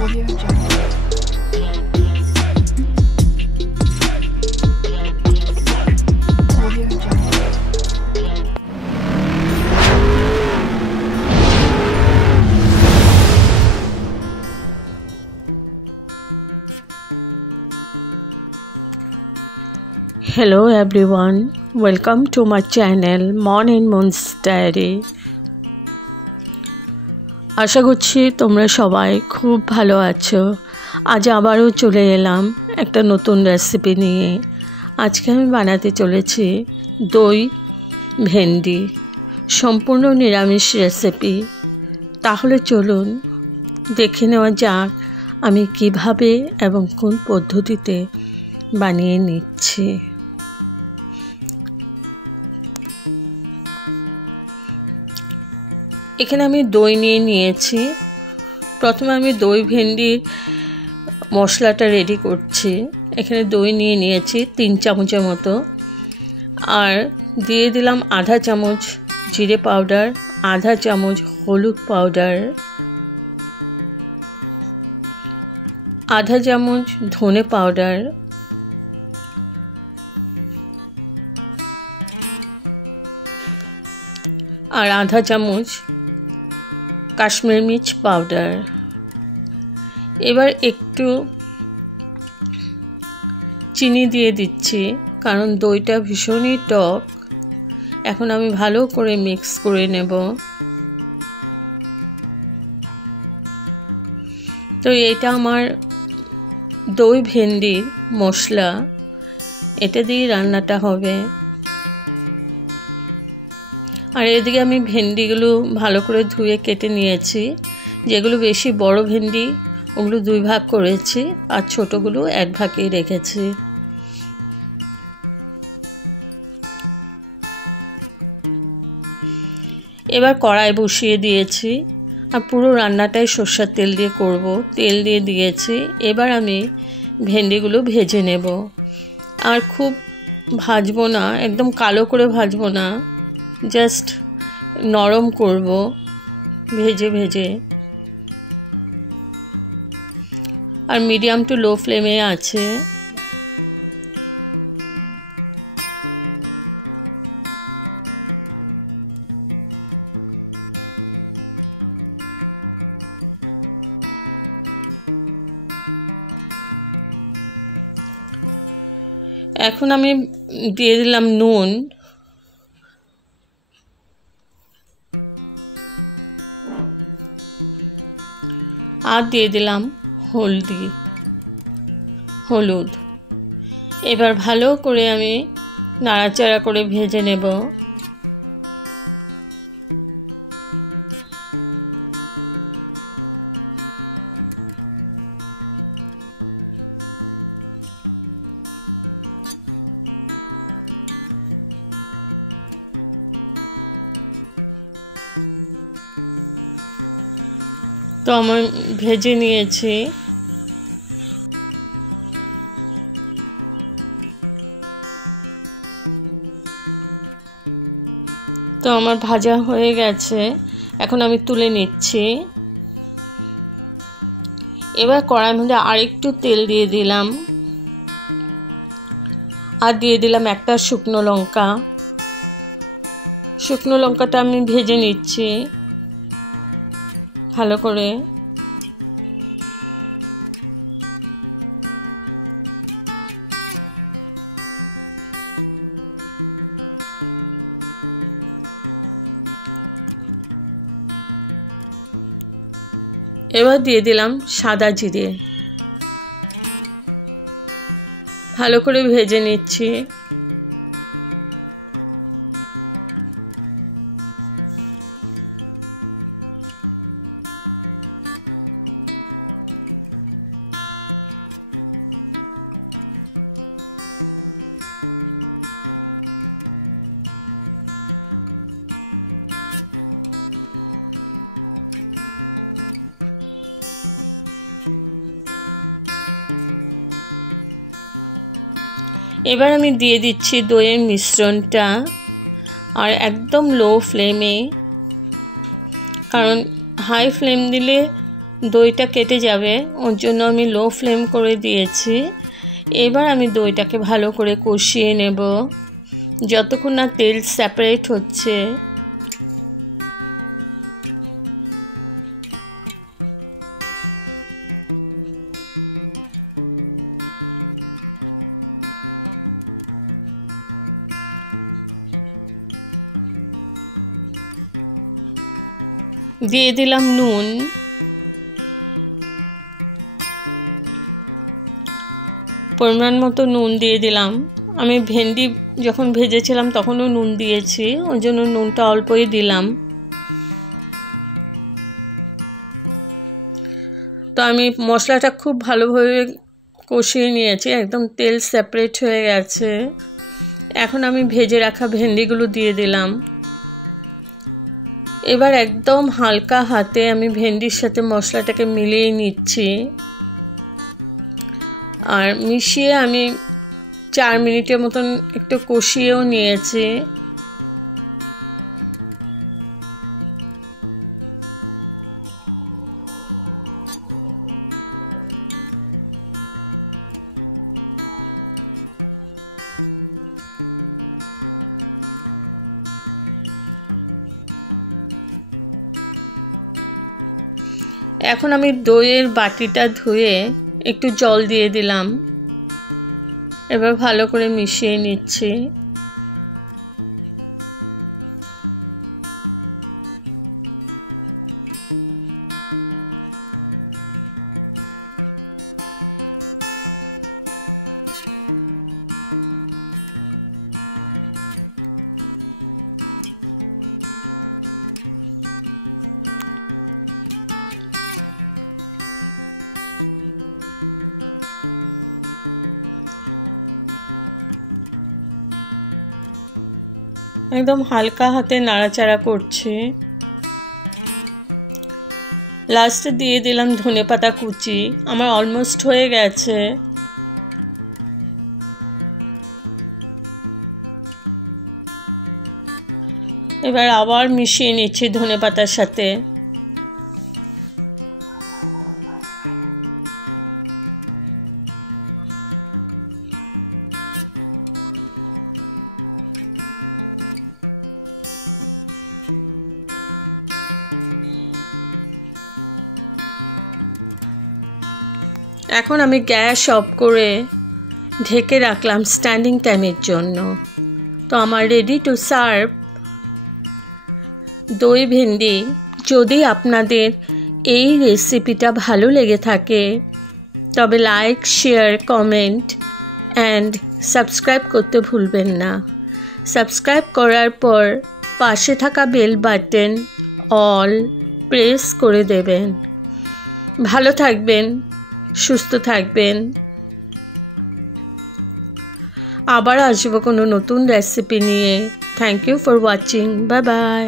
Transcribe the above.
Audio Jungle. Audio Jungle. Hello everyone, welcome to my channel Mon and Moon's Diary. আশা করছি তোমরা সবাই খুব ভালো আছো। আজ আবারও চলে এলাম একটা নতুন রেসিপি নিয়ে। আজকে আমি বানাতে চলেছি দই ভেন্ডি, সম্পূর্ণ নিরামিষ রেসিপি। তাহলে চলুন দেখে নেওয়া যাক আমি কিভাবে এবং কোন পদ্ধতিতে বানিয়ে নিচ্ছি। এখানে আমি দই নিয়েছি। প্রথমে আমি দই ভেন্ডি মশলাটা রেডি করছি। এখানে দই নিয়েছি 3 চামচের মতো, আর দিয়ে দিলাম আধা চামচ জিরে পাউডার, আধা চামচ হলুদ পাউডার, আধা চামচ ধনে পাউডার, আর আধা চামচ কাশ্মীরি মির্চ পাউডার। এবার একটু চিনি দিয়ে দিচ্ছি, কারণ দইটা ভীষণই টক। এখন আমি ভালো করে মিক্স করে নেব। তো এটা আমার দই ভেন্ডির মশলা, এটা দিয়ে রান্নাটা হবে। আর এদিকে আমি ভেন্ডিগুলো ভালো করে ধুয়ে কেটে নিয়েছি। যেগুলো বেশি বড় ভেন্ডি ওগুলো 2 ভাগ করেছি, আর ছোটগুলো 1 ভাগেই রেখেছি। এবার কড়াই বসিয়ে দিয়েছি, আর পুরো রান্নাটাই সরষের তেল দিয়ে করব। তেল দিয়ে দিয়েছি। এবার আমি ভেন্ডিগুলো ভেজে নেব। আর খুব ভাজবো না, একদম কালো করে ভাজবো না, জাস্ট নরম করব ভেজে ভেজে। আর মিডিয়াম টু লো ফ্লেমে আছে। এখন আমি দিয়ে দিলাম নুন, আর দিয়ে দিলাম হলুদ। এবার ভালো করে আমি নাড়াচাড়া করে ভেজে নেব। তো আমি ভেজে নিয়েছি। তো আমার ভাজা হয়ে গেছে, এখন আমি তুলে নিচ্ছি। এবার কড়াইয়ের মধ্যে আরেকটু তেল দিয়ে দিলাম, আর দিয়ে দিলাম একটা শুকনো লঙ্কা। শুকনো লঙ্কাটা আমি ভেজে নিচ্ছি ভালো করে। এবার দিয়ে দিলাম সাদা জিরে, ভালো করে ভেজে নিচ্ছি। এবার আমি দিয়ে দিচ্ছি দইয়ের মিশ্রণটা, আর একদম লো ফ্লেমে, কারণ হাই ফ্লেম দিলে দইটা কেটে যাবে, ওর জন্য আমি লো ফ্লেম করে দিয়েছি। এবার আমি দইটাকে ভালো করে কষিয়ে নেব যতক্ষণ না তেল সেপারেট হচ্ছে। দিয়ে দিলাম নুন, পরিমাণ মতো নুন দিয়ে দিলাম। আমি ভেন্ডি যখন ভেজেছিলাম তখনও নুন দিয়েছি, ওই জন্য নুনটা অল্পই দিলাম। তো আমি মশলাটা খুব ভালোভাবে কষিয়ে নিয়েছি, একদম তেল সেপারেট হয়ে গেছে। এখন আমি ভেজে রাখা ভেন্ডিগুলো দিয়ে দিলাম। এবার একদম হালকা হাতে আমি ভেন্ডির সাথে মশলাটাকে মিলিয়ে নিচ্ছি, আর মিশিয়ে আমি 4 মিনিটের মতন একটু কষিয়েও নিয়েছি। এখন আমি দইয়ের বাটিটা ধুয়ে একটু জল দিয়ে দিলাম। এবার ভালো করে মিশিয়ে নিচ্ছি। একদম হালকা হাতে নাড়াচাড়া করছি। লাস্টে দিয়ে দিলাম ধনেপাতা কুচি। আমার অলমোস্ট হয়ে গেছে। এবার আবার মিশিয়ে নিচ্ছি ধনেপাতার সাথে। এখন আমি গ্যাস অফ করে ঢেকে রাখলাম স্ট্যান্ডিং টাইমের জন্য। তো আমার রেডি টু সার্ভ দই ভেন্ডি। যদি আপনাদের এই রেসিপিটা ভালো লেগে থাকে তবে like, share, comment and subscribe করতে ভুলবেন না। সাবস্ক্রাইব করার পর পাশে থাকা বেল বাটন অল প্রেস করে দেবেন। ভালো থাকবেন, সুস্থ থাকবেন। আবার আসবো কোনো নতুন রেসিপি নিয়ে। Thank you for watching. Bye by.